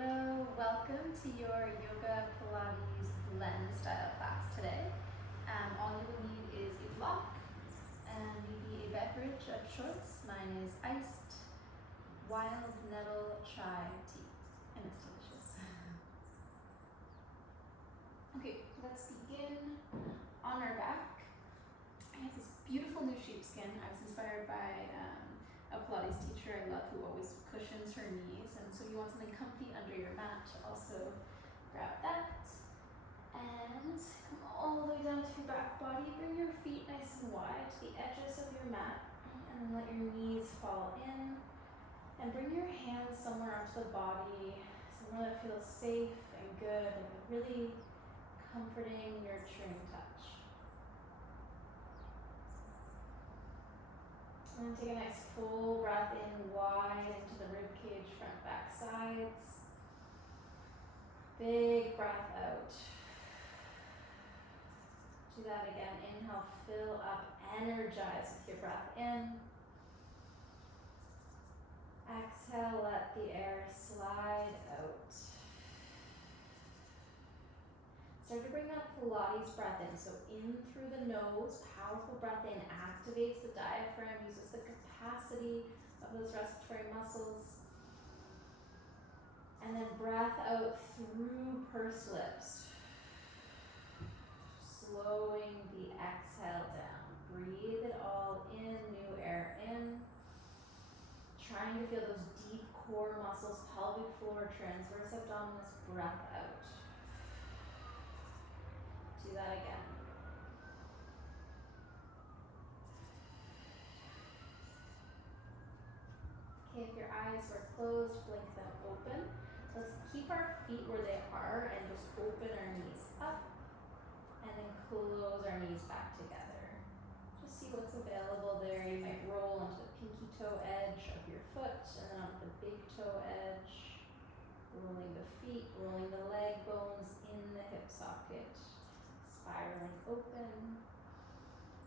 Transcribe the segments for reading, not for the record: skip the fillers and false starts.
Hello, welcome to your Yoga Pilates blend style class today. All you will need is a block and maybe a beverage of choice. Mine is iced wild nettle chai tea and it's delicious. Okay, let's begin on our back. I have this beautiful new sheepskin. I was inspired by a Pilates teacher I love who always cushions her knees, and so you want something comfy under your mat to also grab that. And come all the way down to your back body. Bring your feet nice and wide to the edges of your mat, and then let your knees fall in. And bring your hands somewhere onto the body, somewhere that feels safe and good and really comforting, nurturing touch. And then take a nice full breath in wide into the rib cage, front, back, sides. Big breath out. Do that again. Inhale, fill up, energize with your breath in. Exhale, let the air slide out. Start to bring that Pilates breath in. So in through the nose, powerful breath in, activates the diaphragm, uses the capacity of those respiratory muscles. And then breath out through pursed lips. Slowing the exhale down. Breathe it all in, new air in. Trying to feel those deep core muscles, pelvic floor, transverse abdominis, breath out. Do that again. Okay, if your eyes were closed, blink them open. Let's keep our feet where they are and just open our knees up and then close our knees back together. Just see what's available there. You might roll onto the pinky toe edge of your foot and then onto the big toe edge. Rolling the feet, rolling the leg bones in the hip socket. Spiraling open,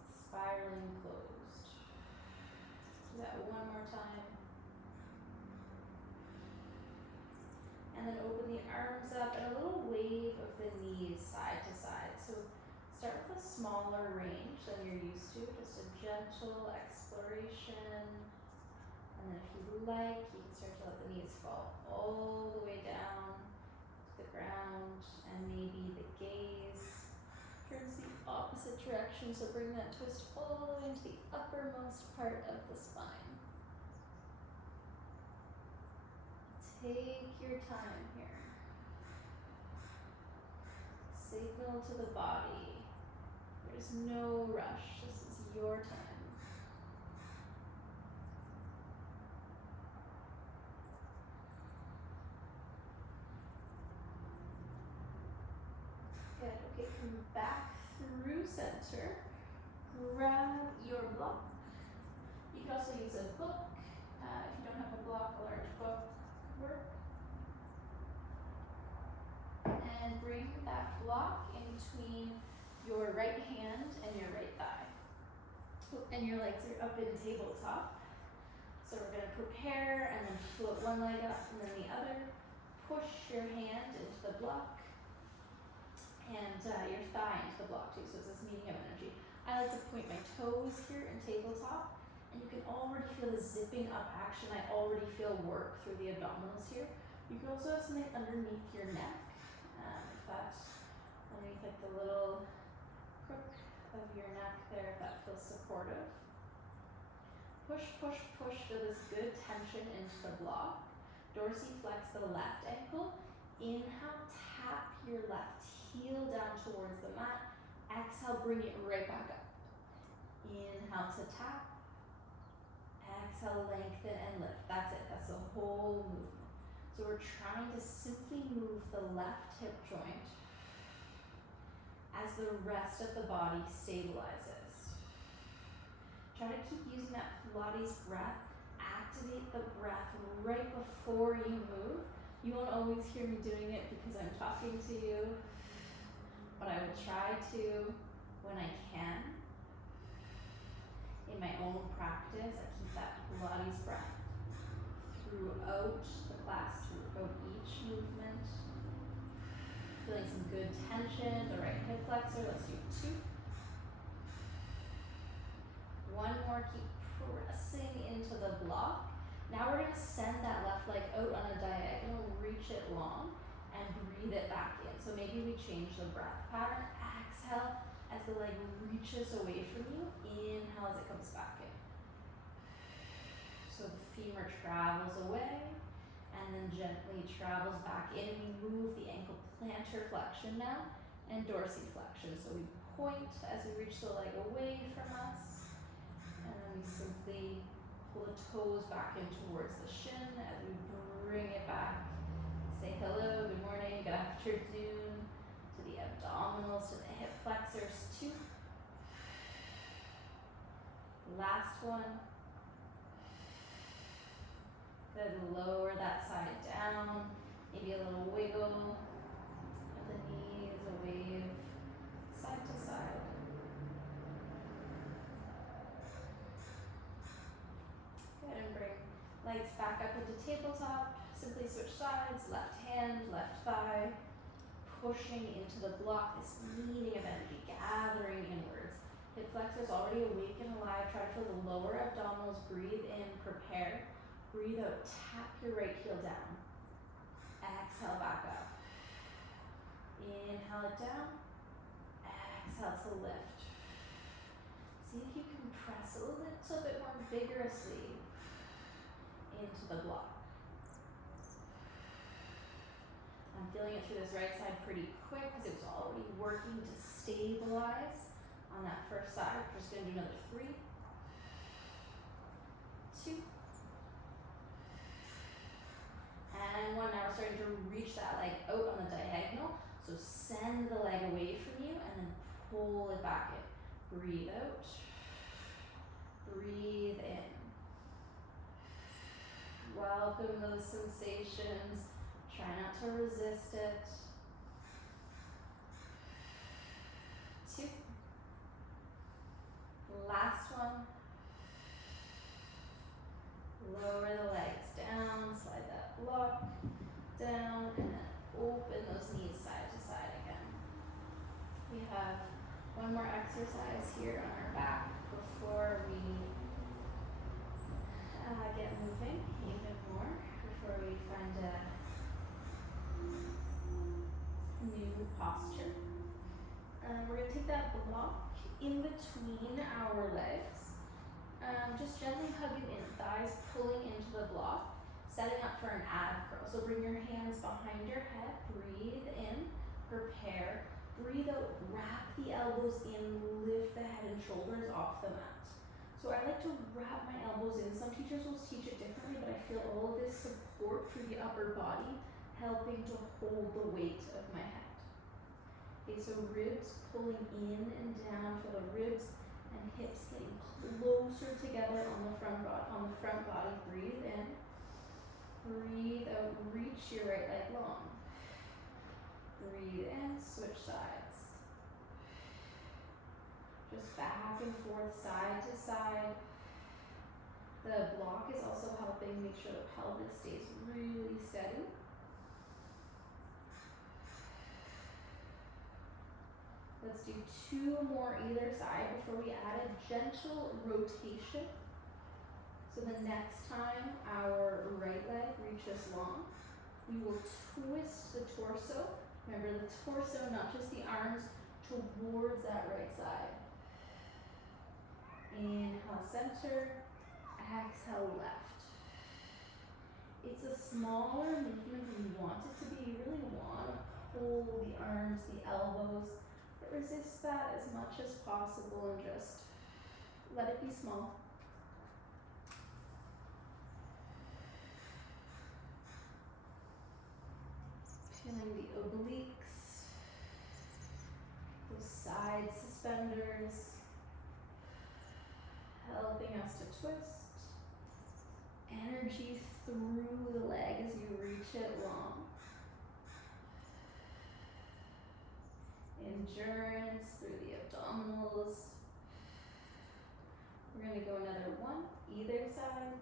spiraling closed. Do that one more time. And then open the arms up and a little wave of the knees side to side. So start with a smaller range than you're used to, just a gentle exploration. And then if you like, you can start to let the knees fall all the way down to the ground, and maybe the gaze turns the opposite direction, so bring that twist all the way into the uppermost part of the spine. Take your time here. Signal to the body. There's no rush. This is your time. Good. Okay, come back through center. Grab your block. You can also use a book. If you don't have a block, a large book could work. And bring that block in between your right hand and your right thigh. And your legs are up in tabletop. So we're going to prepare and then float one leg up and then the other. Push your hand into the block and your thigh into the block too, so it's this meeting of energy. I like to point my toes here in tabletop, and you can already feel the zipping up action. I already feel work through the abdominals here. You can also have something underneath your neck, if that's underneath like the little crook of your neck there, if that feels supportive. Push, push, push, feel this good tension into the block. Dorsiflex the left ankle. Inhale, tap your left heel down towards the mat. Exhale, bring it right back up. Inhale to tap. Exhale, lengthen and lift. That's it. That's the whole movement. So we're trying to simply move the left hip joint as the rest of the body stabilizes. Try to keep using that Pilates breath. Activate the breath right before you move. You won't always hear me doing it because I'm talking to you, but I will try to when I can. In my own practice, I keep that Pilates breath throughout the class, throughout each movement. Feeling some good tension, the right hip flexor. Let's do 2. One more, keep pressing into the block. Now we're gonna send that left leg out on a diagonal, reach it long, and breathe it back in. So maybe we change the breath pattern. Exhale as the leg reaches away from you. Inhale as it comes back in. So the femur travels away and then gently travels back in. We move the ankle plantar flexion now and dorsiflexion. So we point as we reach the leg away from us, and then we simply pull the toes back in towards the shin as we bring it back. Say hello, good morning, good afternoon to the abdominals, to the hip flexors. 2. Last one. Good, lower that side down. Maybe a little wiggle of the knees, a wave side to side. Good, and bring legs back up into tabletop. Simply switch sides, left hand, left thigh, pushing into the block, this needing of energy, gathering inwards. Hip flexors already awake and alive. Try to feel the lower abdominals. Breathe in, prepare. Breathe out, tap your right heel down. Exhale back up. Inhale it down. Exhale to lift. See if you can press a little bit more vigorously into the block. I'm feeling it through this right side pretty quick because it was already working to stabilize on that first side. We're just going to do another 3, 2, and 1. Now we're starting to reach that leg out on the diagonal. So send the leg away from you and then pull it back in. Breathe out. Breathe in. Welcome those sensations. Try not to resist it. 2. Last one. Lower the legs down, slide that block down, and then open those knees side to side again. We have one more exercise here on our back before we get moving even more, before we find a new posture. We're going to take that block in between our legs. Just gently hug it in, thighs pulling into the block, setting up for an ab curl. So bring your hands behind your head, breathe in, prepare, breathe out, wrap the elbows in, lift the head and shoulders off the mat. So I like to wrap my elbows in. Some teachers will teach it differently, but I feel all of this support through the upper body helping to hold the weight of my head. Okay, so ribs pulling in and down for the ribs, and hips getting closer together on the front body. Breathe in, breathe out, reach your right leg long. Breathe in, switch sides. Just back and forth, side to side. The block is also helping make sure the pelvis stays really steady. Let's do 2 more either side before we add a gentle rotation. So the next time our right leg reaches long, we will twist the torso. Remember the torso, not just the arms, towards that right side. Inhale, center. Exhale, left. It's a smaller movement than you want it to be. You really want to pull the arms, the elbows. Resist that as much as possible and just let it be small. Feeling the obliques, those side suspenders, helping us to twist. Energy through the leg as you reach it long. Endurance through the abdominals. We're going to go another 1, either side.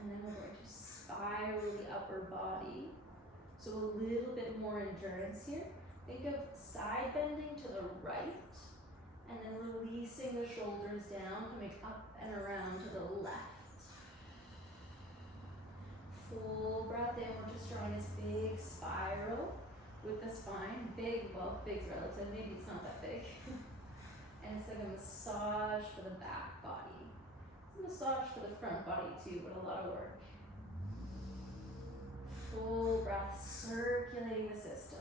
And then we're going to spiral the upper body. So a little bit more endurance here. Think of side bending to the right, and then releasing the shoulders down, coming up and around to the left. Full breath in, we're just drawing this big spiral with the spine. Big, well, big's relative, maybe it's not that big. And it's like a massage for the back body. It's a massage for the front body too, but a lot of work. Full breath, circulating the system.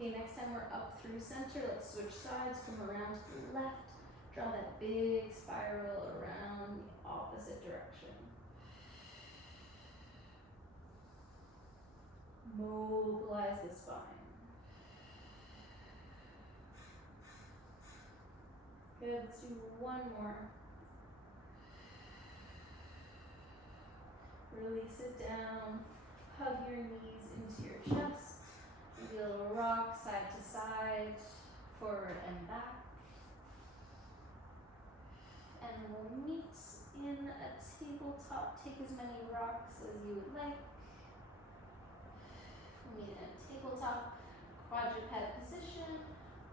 Okay, next time we're up through center, let's switch sides, come around to the left. Draw that big spiral around the opposite direction. Mobilize the spine. Good, let's do one more. Release it down, hug your knees into your chest. Maybe a little rock, side to side, forward and back. And we'll meet in a tabletop. Take as many rocks as you would like. We'll meet in a tabletop, quadruped position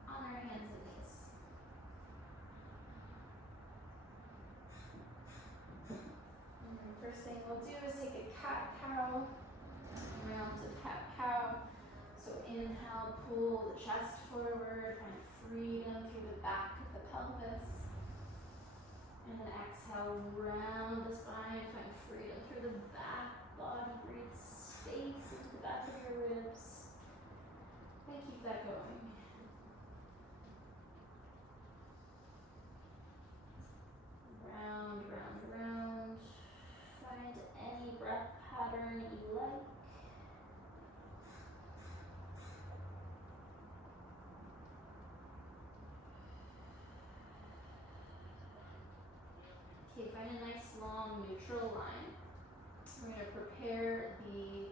on our hands and knees. And then first thing we'll do is take a cat-cow, around to cat-cow. So inhale, pull the chest forward, find freedom through the back of the pelvis. And then exhale, round the spine, find freedom through the back body, breathe space into the back of your ribs. And keep that going. Round, round, round. Find any breath pattern you like. Okay, find a nice long neutral line. We're going to prepare the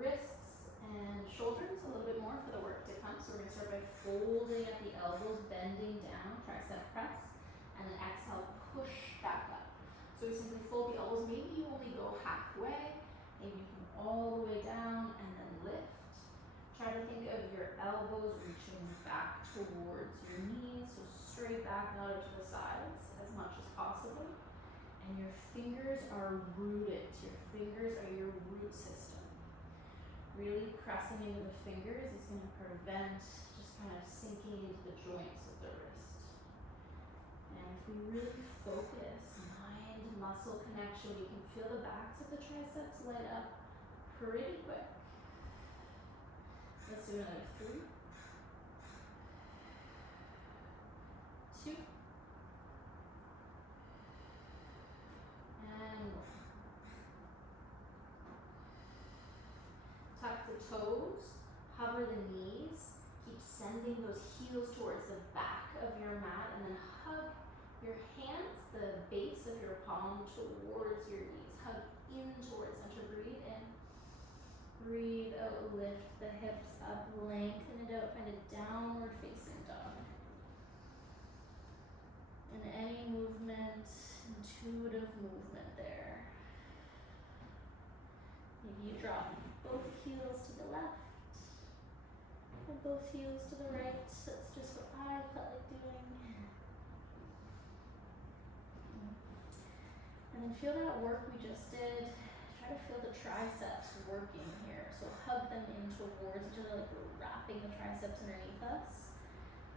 wrists and shoulders a little bit more for the work to come. So we're going to start by folding at the elbows, bending down, tricep press, and then exhale, push back up. So we simply fold the elbows. Maybe you only go halfway, maybe you come all the way down and then lift. Try to think of your elbows reaching back towards your knees, so straight back, not out to the sides as much as possible. And your fingers are rooted. Your fingers are your root system. Really pressing into the fingers is going to prevent just kind of sinking into the joints of the wrist. And if we really focus, mind-muscle connection, we can feel the backs of the triceps light up pretty quick. Let's do another 3, 2, and 1. Tuck the toes, hover the knees, keep sending those heels towards the back of your mat, and then hug your hands, the base of your palm towards your knees. Hug in towards center, breathe in. Breathe out, lift the hips up, lengthen it out, find a downward facing dog. And any movement, intuitive movement there. Maybe you drop both heels to the left and both heels to the right. That's just what I felt like doing. And then feel that work we just did. Try to feel the triceps working here. So hug them in towards each other like we're wrapping the triceps underneath us.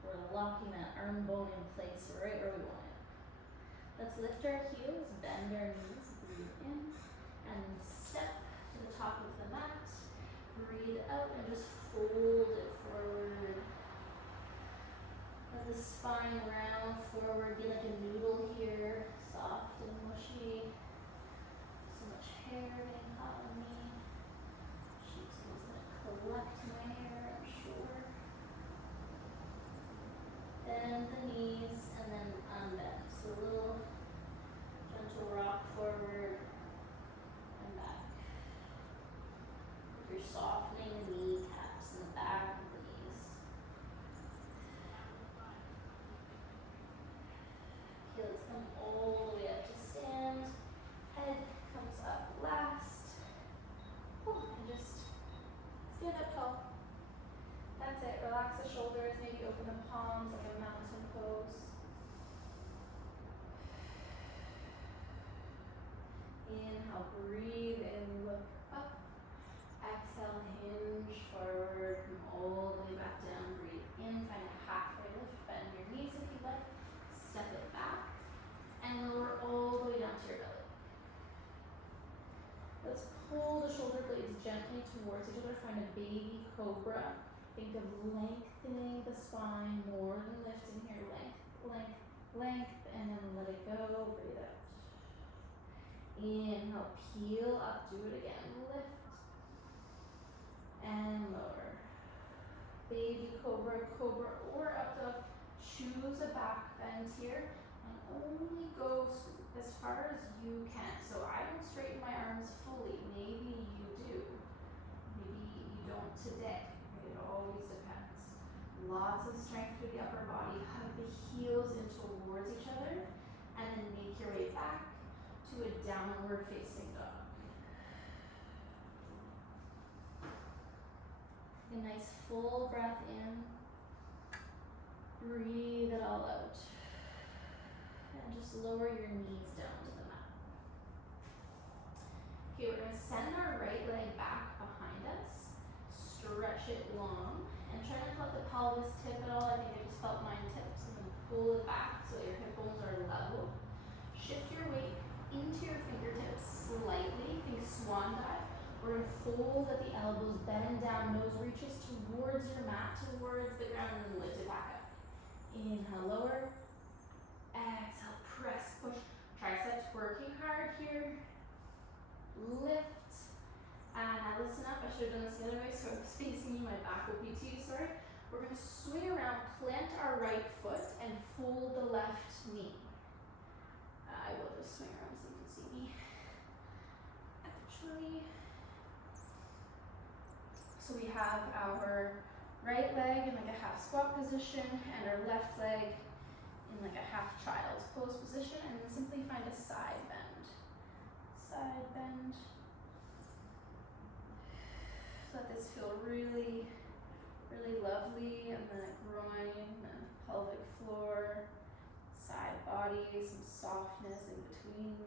We're locking that arm bone in place right where we want it. Let's lift our heels, bend our knees, breathe in, and step to the top of the mat. Breathe out and just fold it forward. Let the spine round forward, be like a noodle here, soft and mushy. So much hair getting caught on me. Sheepskin's gonna collect my hair, I'm sure. Bend the knees and then unbend. So a little gentle rock forward and back. You're softening the kneecaps and the back of the knees. Okay, let's come all the way up to palms like a mountain pose. Inhale, breathe in, look up. Exhale, hinge forward, come all the way back down. Breathe in, find a halfway lift, bend your knees if you'd like. Step it back, and lower all the way down to your belly. Let's pull the shoulder blades gently towards each other. Find a baby cobra. Think of lengthening the spine more than lifting here. Length, length, length, and then let it go. Breathe out. Inhale, peel up, do it again. Lift and lower. Baby cobra, cobra, or up dog. Choose a back bend here and only go as far as you can. So I don't straighten my arms fully. Maybe you do. Maybe you don't today. It always depends. Lots of strength through the upper body. Hug the heels in towards each other and then make your way back to a downward facing dog. A nice full breath in. Breathe it all out. And just lower your knees down to the mat. Okay, we're going to send our right leg back behind us. Stretch it long. And try not to let the pelvis tip at all. I think I just felt mine tip. So I'm going to pull it back so your hip bones are level. Shift your weight into your fingertips slightly. Think swan dive. We're going to fold at the elbows, bend down, nose reaches towards your mat, towards the ground, and then lift it back up. Inhale, lower. Exhale, press, push. Triceps working hard here. Lift. And now listen up. I should have done this the other way, so I was facing you. My back will be to you, sorry. We're going to swing around, plant our right foot, and fold the left knee. I will just swing around so you can see me. Actually, so we have our right leg in like a half squat position and our left leg in like a half child's pose position, and then simply find a side bend. Side bend. Let this feel really, really lovely, and the groin, the pelvic floor, side body, some softness in between.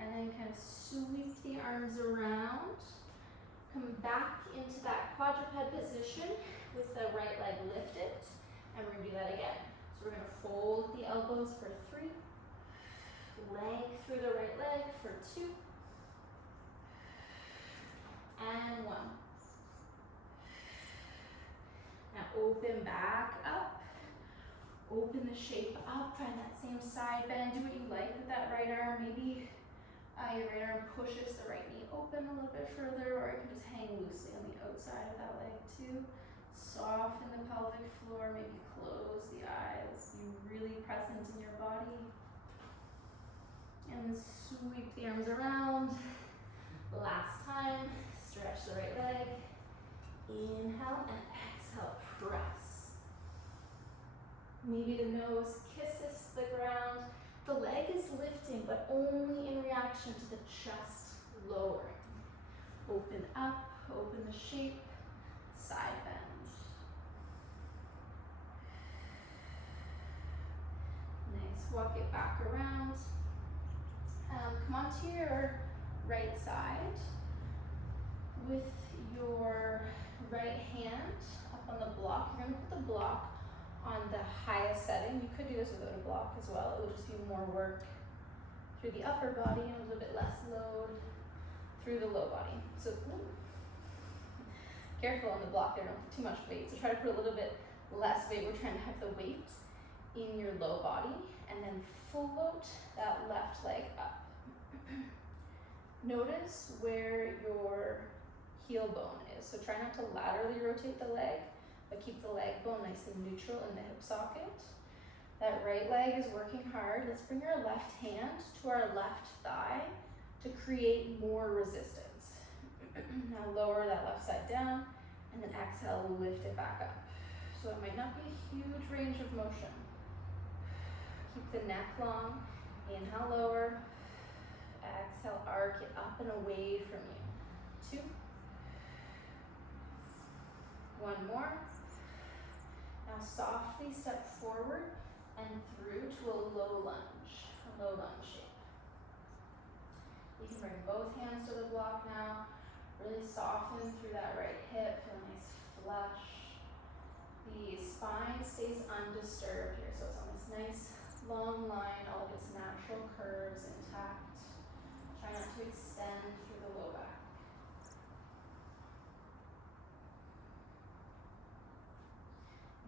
And then kind of sweep the arms around. Come back into that quadruped position with the right leg lifted, and we're going to do that again. So we're going to fold the elbows for 3, leg through the right leg for 2, and 1. Now open back up, open the shape up, find that same side bend, do what you like with that right arm. Maybe your right arm pushes the right knee open a little bit further, or you can just hang loosely on the outside of that leg too. Soften the pelvic floor, maybe close the eyes, be really present in your body. And then sweep the arms around. Last time, stretch the right leg. Inhale and exhale, press. Maybe the nose kisses the ground. The leg is lifting, but only in reaction to the chest lowering. Open up, open the shape, side bend. Nice, walk it back around. Come onto your right side with your right hand up on the block. You're going to put the block on the highest setting. You could do this without a block as well. It would just be more work through the upper body and a little bit less load through the low body. So careful on the block there, don't put too much weight. So try to put a little bit less weight. We're trying to have the weight in your low body, and then float that left leg up. Notice where your heel bone is. So try not to laterally rotate the leg, but keep the leg bone nice and neutral in the hip socket. That right leg is working hard. Let's bring our left hand to our left thigh to create more resistance. Now lower that left side down, and then exhale, lift it back up. So it might not be a huge range of motion. Keep the neck long. Inhale, lower. Exhale, arc it up and away from you. 2. 1 more. Now softly step forward and through to a low lunge shape. You can bring both hands to the block now. Really soften through that right hip, feel a nice flush. The spine stays undisturbed here, so it's on this nice long line, all of its natural curves intact. Try not to extend through the low back.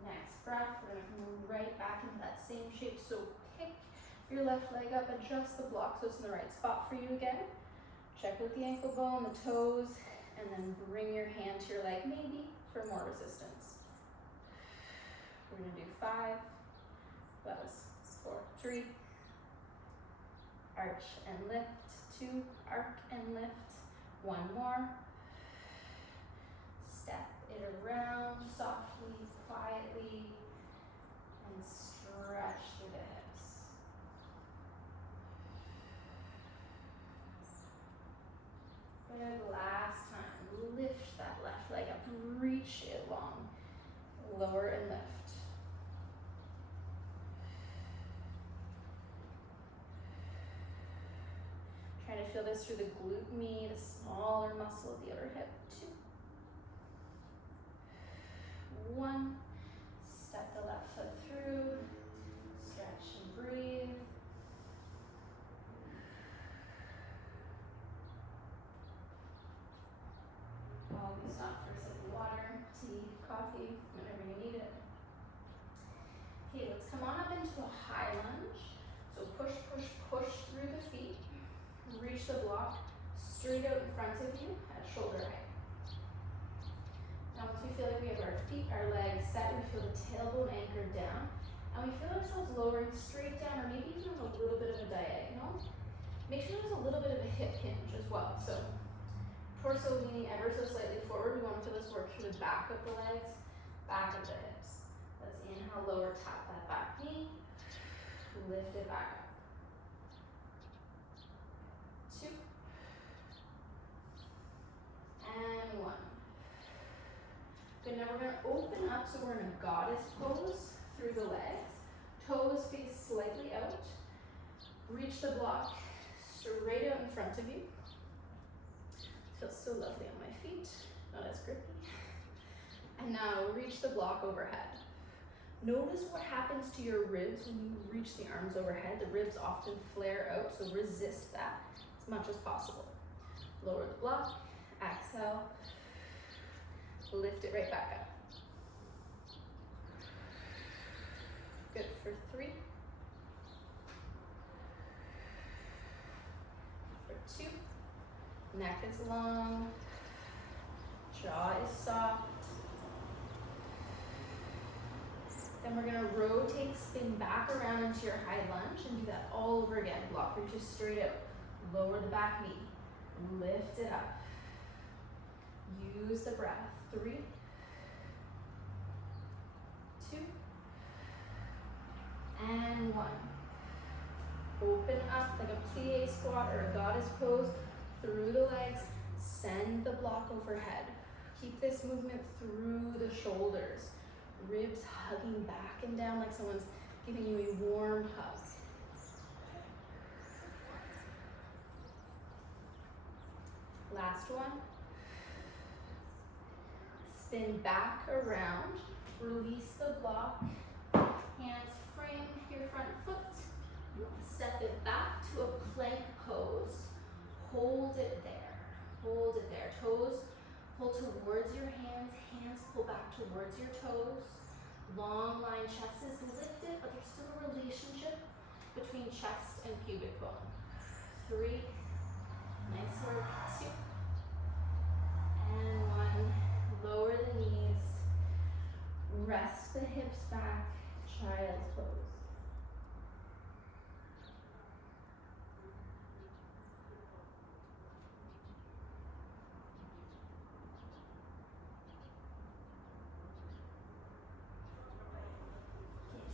Next breath, we're going to move right back into that same shape. So pick your left leg up, adjust the block so it's in the right spot for you again. Check with the ankle bone, the toes, and then bring your hand to your leg, maybe for more resistance. We're going to do 5. That was 4, 3. Arch and lift. 2, arc and lift. 1 more. Step it around softly, quietly, and stretch through the hips. Good, last time. Lift that left leg up, reach it long. Lower and lift. Try to feel this through the glute med, the smaller muscle of the other hip. 2. 1. Step the left foot through. Stretch and breathe. Always stop for a sip of water, tea, coffee, whenever you need it. Okay, let's come on up into a high lunge. So push, push, push through the feet. Reach the block straight out in front of you at shoulder height. Now once we feel like we have our feet, our legs set, we feel the tailbone anchored down, and we feel ourselves lowering straight down, or maybe even a little bit of a diagonal. Make sure there's a little bit of a hip hinge as well. So torso leaning ever so slightly forward. We want to feel this work through the back of the legs, back of the hips. Let's inhale, lower, tap that back knee, lift it back up. 2, and 1. Good, now we're going to open up, so we're in a goddess pose through the legs. Toes face slightly out. Reach the block straight out in front of you. Feels so lovely on my feet, not as grippy. And now reach the block overhead. Notice what happens to your ribs when you reach the arms overhead. The ribs often flare out, so resist that as much as possible. Lower the block, exhale, lift it right back up. Good for 3. For 2. Neck is long, jaw is soft. Then we're going to rotate, spin back around into your high lunge and do that all over again. Block reaches straight out. Lower the back knee. Lift it up. Use the breath. 3, 2, and 1. Open up like a plie squat or a goddess pose through the legs. Send the block overhead. Keep this movement through the shoulders. Ribs hugging back and down like someone's giving you a warm hug. Last one. Spin back around. Release the block. Hands frame your front foot. Step it back to a plank pose. Hold it there. Hold it there. Toes pull towards your hands. Hands pull back towards your toes. Long line, chest is lifted, but there's still a relationship between chest and pubic bone. 3, nice work. 2, and 1. Lower the knees. Rest the hips back. Child's pose.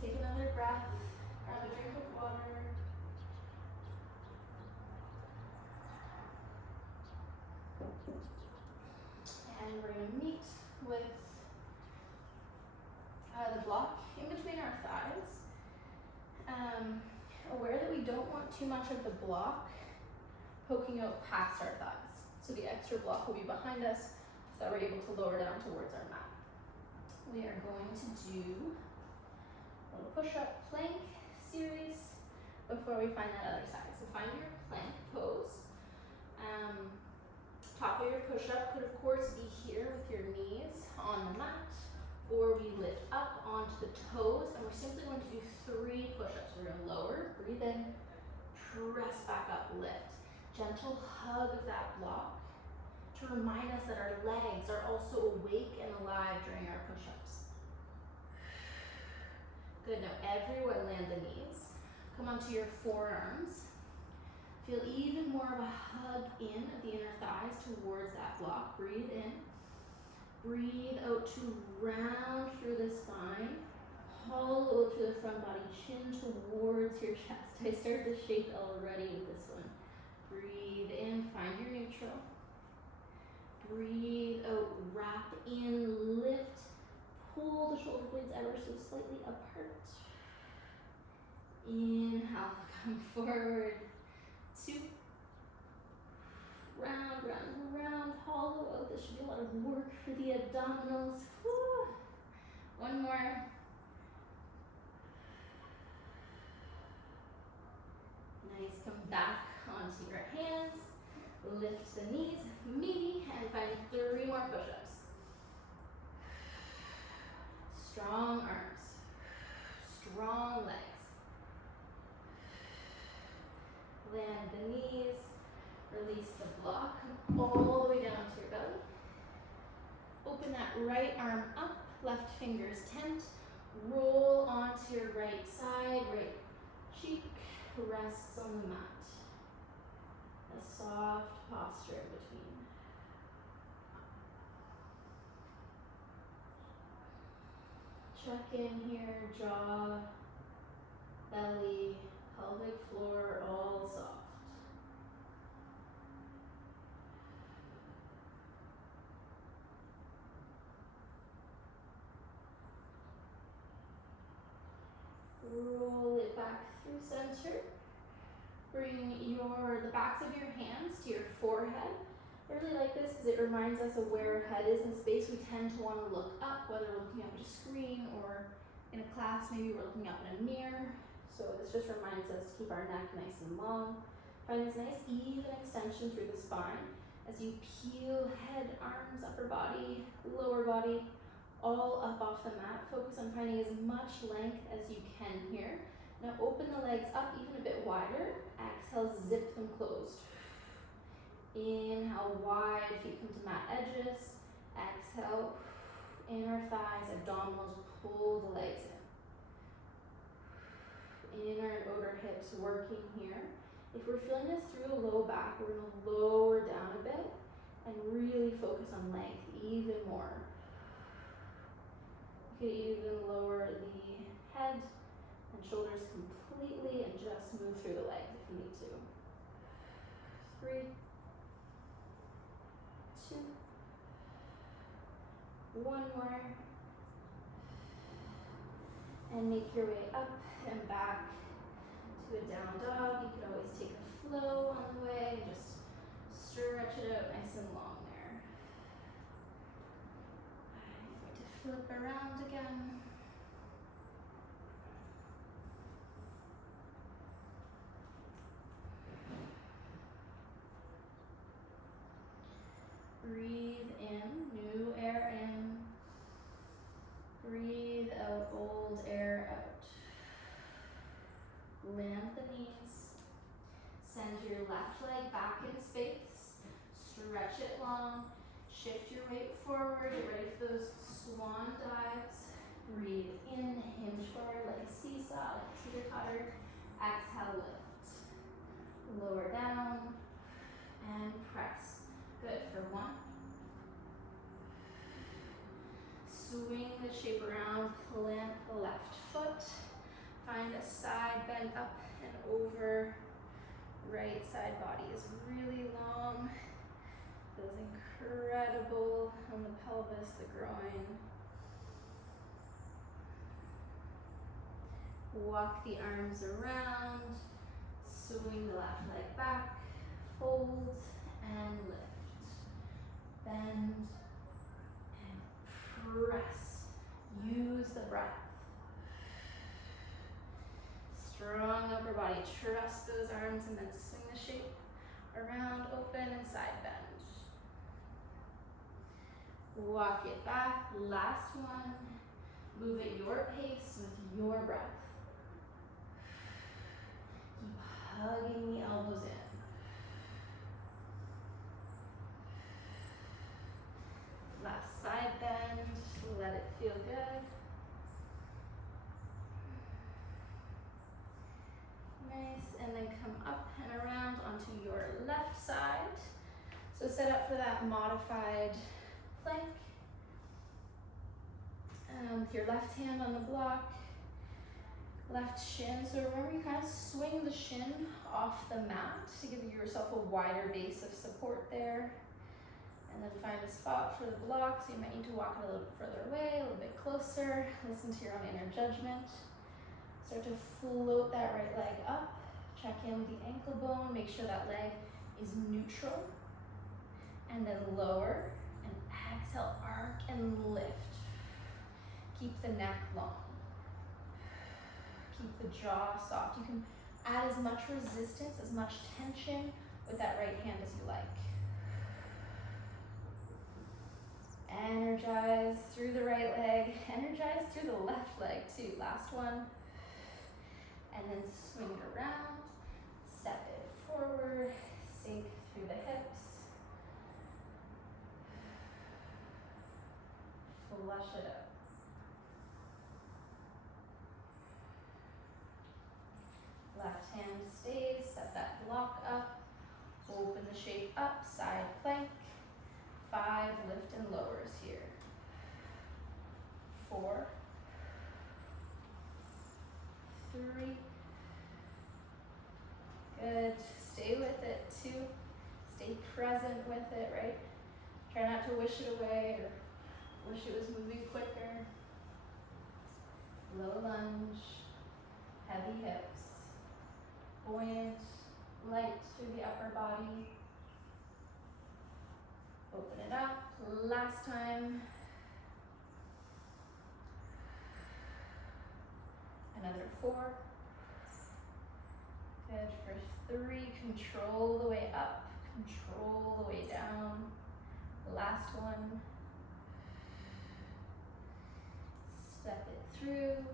Take another breath, grab a drink of water. And we're going to meet with the block in between our thighs. Aware that we don't want too much of the block poking out past our thighs. So the extra block will be behind us so that we're able to lower down towards our mat. We are going to do a little push-up plank series before we find that other side. So find your plank pose. Top of your push-up could of course be here with your knees on the mat, or we lift up onto the toes, and we're simply going to do 3 push-ups. We're gonna lower, breathe in, press back up, lift. Gentle hug of that block to remind us that our legs are also awake and alive during our push-ups. Good, now everyone land the knees. Come onto your forearms. Feel even more of a hug in of the inner thighs towards that block. Breathe in. Breathe out to round through the spine. Hollow through the front body, chin towards your chest. I start to shake already with this one. Breathe in, find your neutral. Breathe out, wrap in, lift. Pull the shoulder blades ever so slightly apart. Inhale, come forward. 2. Round, round, round, hollow out. This should be a lot of work for the abdominals. Woo. 1 more. Nice, come back onto your hands. Lift the knees, maybe, and find 3 more push-ups. Strong arms, strong legs. Land the knees, release the block, all the way down to your belly. Open that right arm up, left fingers tent. Roll onto your right side, right cheek rests on the mat. A soft posture in between. Check in here, jaw, belly, pelvic floor, all soft. Roll it back through center. Bring the backs of your hands to your forehead. I really like this because it reminds us of where our head is in space. We tend to want to look up, whether we're looking up at a screen or in a class, maybe we're looking up in a mirror. So this just reminds us to keep our neck nice and long. Find this nice even extension through the spine as you peel head, arms, upper body, lower body, all up off the mat. Focus on finding as much length as you can here. Now open the legs up even a bit wider. Exhale, zip them closed. Inhale, wide, feet come to mat edges. Exhale, inner thighs, abdominals, pull the legs in. Inner and outer hips working here. If we're feeling this through the low back, we're going to lower down a bit and really focus on length even more. You could even lower the head and shoulders completely and just move through the legs if you need to. 3, 2, 1 more. And make your way up and back to a down dog. You could always take a flow on the way and just stretch it out nice and long there. I'm going to flip around again. Breathe in, new air in. Breathe out, old air out. Land the knees. Send your left leg back in space. Stretch it long. Shift your weight forward. Get ready for those swan dives. Breathe in, hinge forward like a seesaw, like a teeter-totter. Exhale, lift. Lower down and press. Good for 1. Swing the shape around, plant the left foot. Find a side bend up and over. Right side body is really long. Feels incredible on the pelvis, the groin. Walk the arms around, swing the left leg back, fold and lift. Bend and press. Use the breath. Strong upper body. Trust those arms and then swing the shape around, open and side bend. Walk it back. Last one. Move at your pace with your breath. Keep hugging the elbows in. Last side bend. Let it feel good. Nice, and then come up and around onto your left side. So set up for that modified plank. With your left hand on the block, left shin. So remember, you kind of swing the shin off the mat to give yourself a wider base of support there. And then find a spot for the block. So you might need to walk it a little bit further away, a little bit closer. Listen to your own inner judgment. Start to float that right leg up. Check in with the ankle bone. Make sure that leg is neutral. And then lower. And exhale, arc and lift. Keep the neck long. Keep the jaw soft. You can add as much resistance, as much tension with that right hand as you like. Energize through the right leg. Energize through the left leg too. Last one. And then swing it around. Step it forward. Sink through the hips. Flush it out. Left hand stays, set that block up, open the shape up, side plank, 5 lift and lowers here, 4, 3, good, stay with it, 2, stay present with it, right? Try not to wish it away or wish it was moving quicker. Low lunge, heavy hips. Buoyant, light through the upper body. Open it up. Last time. Another 4. Good for 3. Control the way up. Control the way down. Last one. Step it through.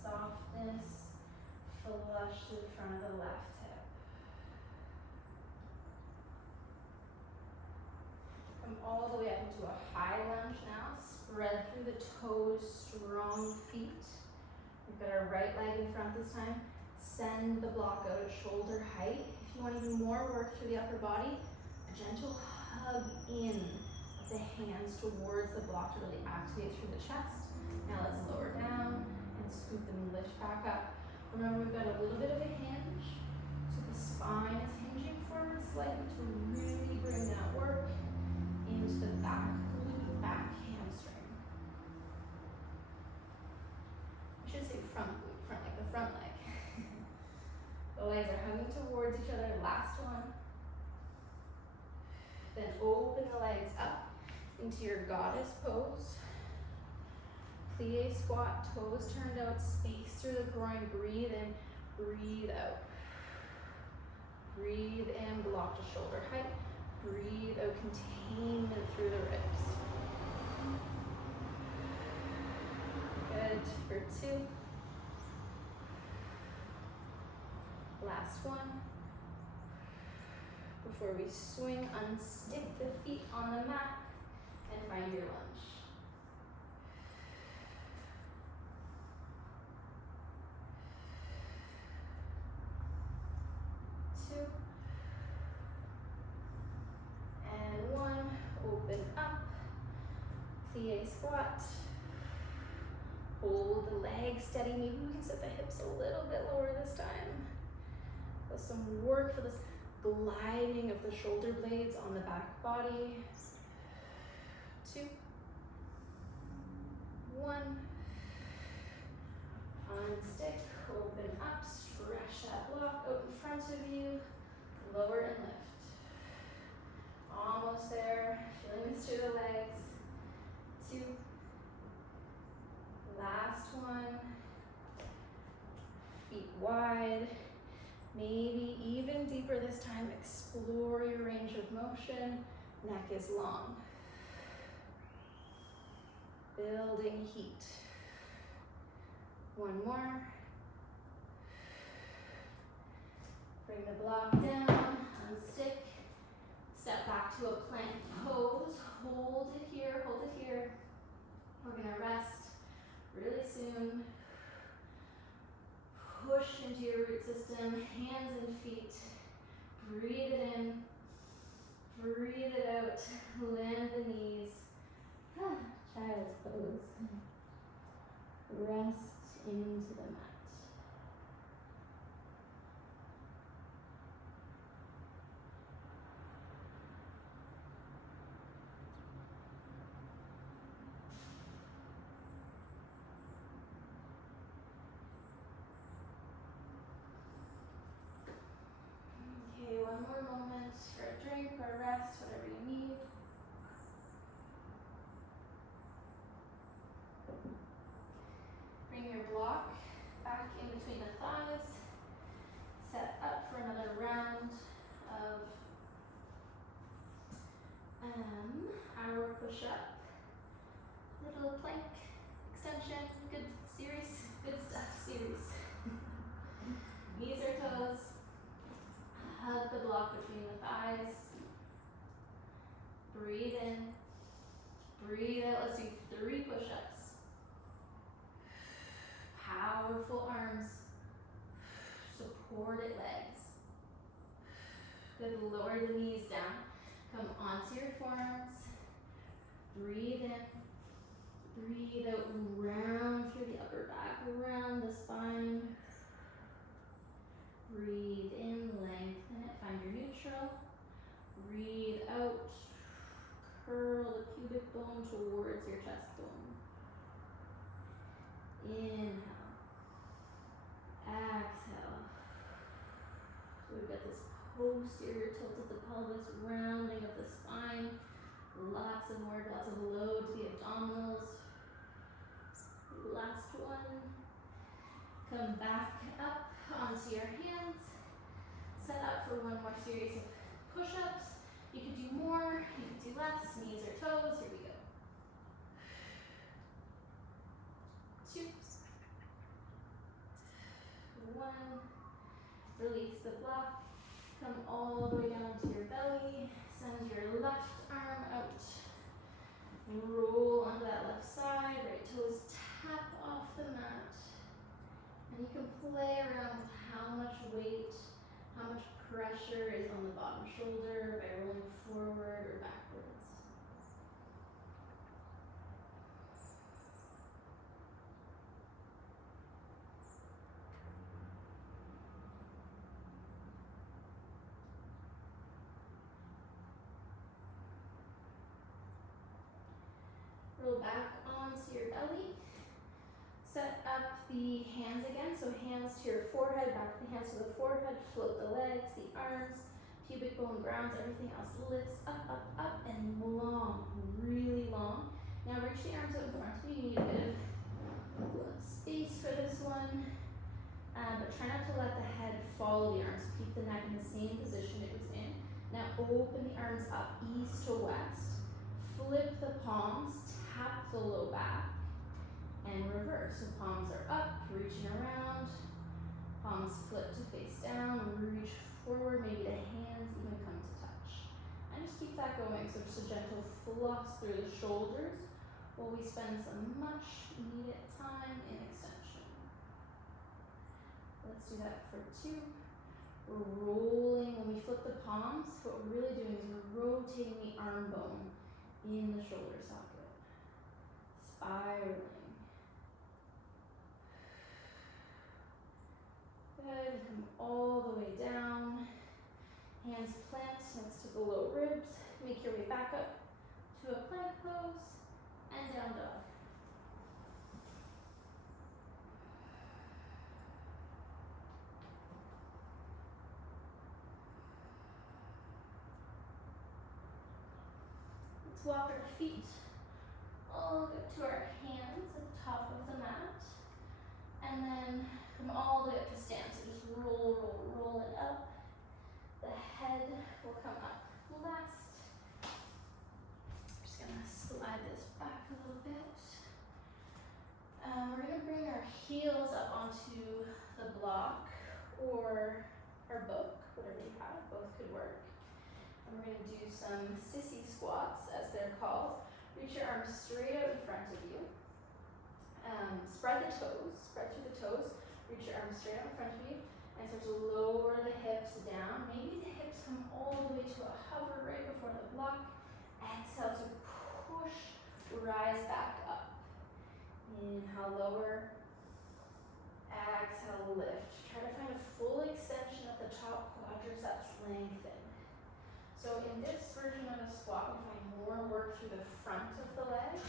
Softness. Flush to the front of the left hip. Come all the way up into a high lunge now. Spread through the toes, strong feet. We've got our right leg in front this time. Send the block out at shoulder height. If you want even more work through the upper body, a gentle hug in of the hands towards the block to really activate through the chest. Now let's lower down and scoop and lift back up. Remember, we've got a little bit of a hinge, so the spine is hinging forward slightly to really bring that work into the back glute, back hamstring. I should say front glute, front, like the front leg. The legs are hugging towards each other. Last one. Then open the legs up into your goddess pose. Plie squat, toes turned out, space through the groin, breathe in, breathe out. Breathe in, block to shoulder height. Breathe out, containment through the ribs. Good for 2. Last one. Before we swing, unstick the feet on the mat and find your lunge. 2 and 1. Open up. Plie squat. Hold the legs steady. Maybe we can set the hips a little bit lower this time. So some work for this gliding of the shoulder blades on the back body. 2, 1. Maybe even deeper this time, explore your range of motion. Neck is long. Building heat. One more. Bring the block down, unstick. Step back to a plank pose. Hold it here, hold it here. We're gonna rest really soon. Push into your root system, hands and feet. Breathe it in, breathe it out. Land the knees. Child's pose. Rest into the mat. Okay, one more moment for a drink or a rest, whatever you need. Bring your block back in between the thighs. Set up for another round of our push-up. Little plank extension. Good series. Good stuff, series. Knees or toes. Hug the block between the thighs. Breathe in. Breathe out. Let's do 3 push-ups. Powerful arms. Supported legs. Good. Lower the knees down. Come onto your forearms. Breathe in. Breathe out. Round through the upper back. Around the spine. Breathe in. Lengthen it. Find your neutral. Breathe out. Curl the pubic bone towards your chest bone. Inhale. Exhale. So we've got this posterior tilt of the pelvis, rounding of the spine. Lots of work, lots of load to the abdominals. Last one. Come back up onto your hands. Set up for one more series of push-ups. You could do more, you could do less, knees or toes. Here we go. 2. 1. Release the block. Come all the way down to your belly. Send your left arm out. Roll onto that left side. Right toes tap off the mat. And you can play around with how much weight, how much pressure is on the bottom shoulder by rolling forward or backwards. Roll back onto your belly. Set up the hands again, so hands to your forehead, back the hands to the forehead, float the legs, the arms, pubic bone grounds, everything else lifts up, up, up, and long, really long. Now reach the arms out in front of you. You need a bit of space for this one, but try not to let the head follow the arms. Keep the neck in the same position it was in. Now open the arms up, east to west. Flip the palms, tap the low back, and reverse. So palms are up, reaching around. Palms flip to face down, reach forward, maybe the hands even come to touch. And just keep that going, so just a gentle floss through the shoulders while we spend some much needed time in extension. Let's do that for 2. We're rolling, when we flip the palms, what we're really doing is we're rotating the arm bone in the shoulder socket. Spiraling. Good, come all the way down. Hands plant next to the low ribs. Make your way back up to a plank pose and down dog. Let's walk our feet all the way up to our hands at the top of the mat. And then come all the way up to stand. So just roll, roll, roll it up. The head will come up last. Just gonna slide this back a little bit. We're gonna bring our heels up onto the block or our book, whatever you have, both could work. And we're gonna do some sissy squats, as they're called. Reach your arms straight out in front of you. Spread the toes, spread through the toes. Reach your arms straight out in front of you and start to lower the hips down. Maybe the hips come all the way to a hover right before the block. Exhale to push, rise back up. Inhale, lower. Exhale, lift. Try to find a full extension of the top quadriceps, lengthen. So in this version of a squat, we find more work through the front of the legs.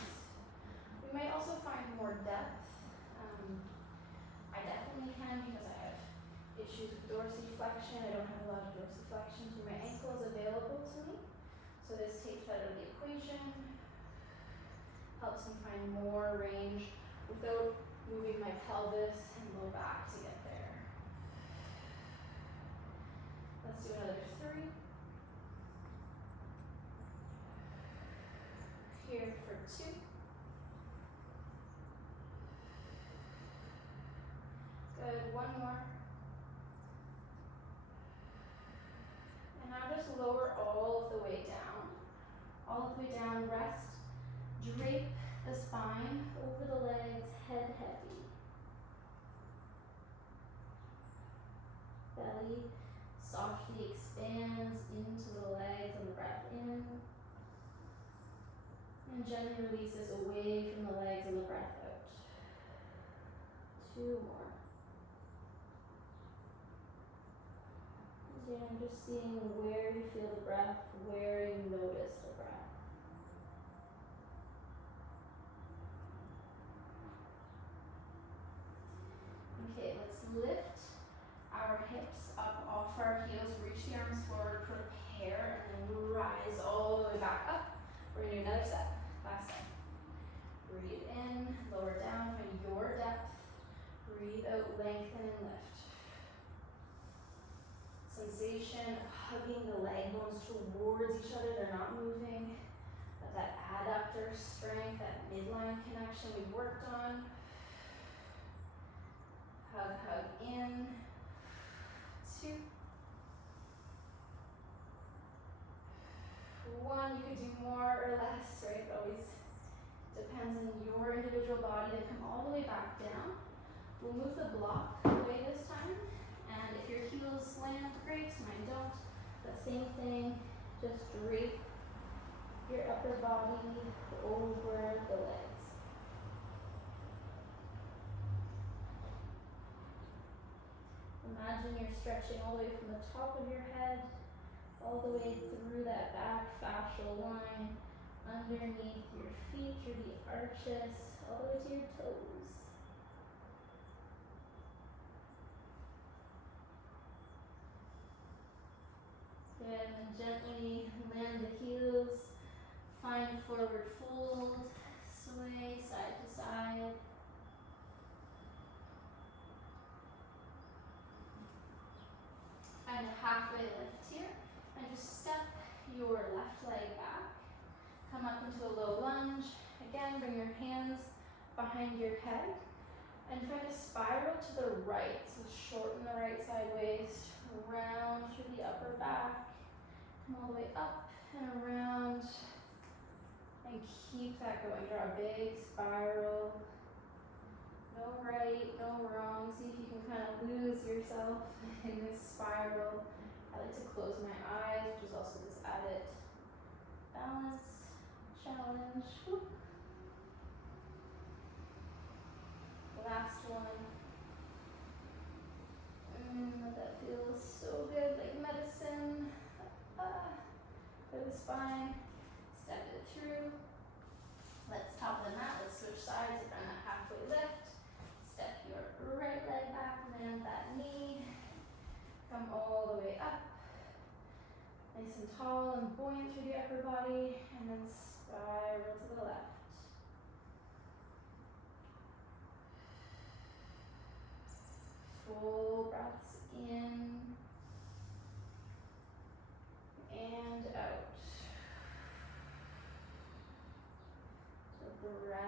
We might also find more depth. I definitely can because I have issues with dorsiflexion. I don't have a lot of dorsiflexion through my ankles available to me. So this takes that out of the equation. Helps me find more range without moving my pelvis and low back to get there. Let's do another 3. Here for 2. Good, 1 more. And now just lower all of the way down. All of the way down, rest. Drape the spine over the legs, head heavy. Belly softly expands into the legs on the breath in. And gently releases away from the legs on the breath out. 2 more. Again, just seeing where you feel the breath, where you notice the breath. Okay, let's lift our hips up off our heels, reach the arms forward, prepare, and then rise all the way back up. We're gonna do another set, last set. Breathe in, lower down, find your depth. Breathe out, lengthen and lift. Sensation of hugging the leg bones towards each other, they're not moving. But that adductor strength, that midline connection we've worked on. Hug, hug in. 2. 1, you could do more or less, right? It always depends on your individual body. Then come all the way back down. We'll move the block away this time. And if your heels land, great, mine don't. But same thing, just drape your upper body over the legs. Imagine you're stretching all the way from the top of your head, all the way through that back fascial line, underneath your feet, through the arches, all the way to your toes. Good, and then gently land the heels, find forward fold, sway side to side. Find a halfway lift here, and just step your left leg back. Come up into a low lunge. Again, bring your hands behind your head, and find a spiral to the right. So shorten the right side waist, round through the upper back. Come all the way up and around, and keep that going. Draw a big spiral. No right, no wrong. See if you can kind of lose yourself in this spiral. I like to close my eyes, which is also this added balance challenge. Whoop. Last one. That feels so good, like medicine. For the spine. Step it through. Let's top the mat. Let's switch sides. Find that halfway lift. Step your right leg back. Land that knee. Come all the way up. Nice and tall and buoyant through the upper body. And then spiral to the left.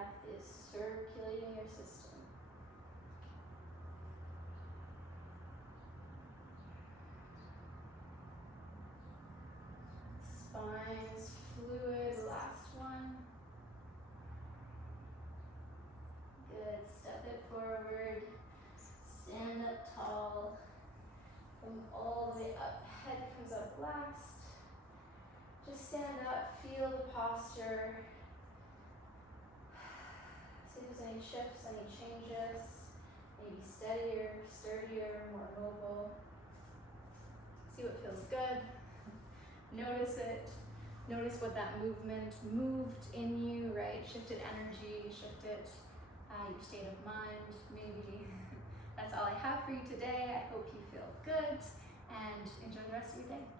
breath is circulating your system. Spine's fluid, last one. Good, step it forward, stand up tall, come all the way up, head comes up last. Just stand up, feel the posture. See if there's any shifts, any changes, maybe steadier, sturdier, more mobile. See what feels good. Notice it. Notice what that movement moved in you, right? Shifted energy, shifted your state of mind, maybe. That's all I have for you today. I hope you feel good and enjoy the rest of your day.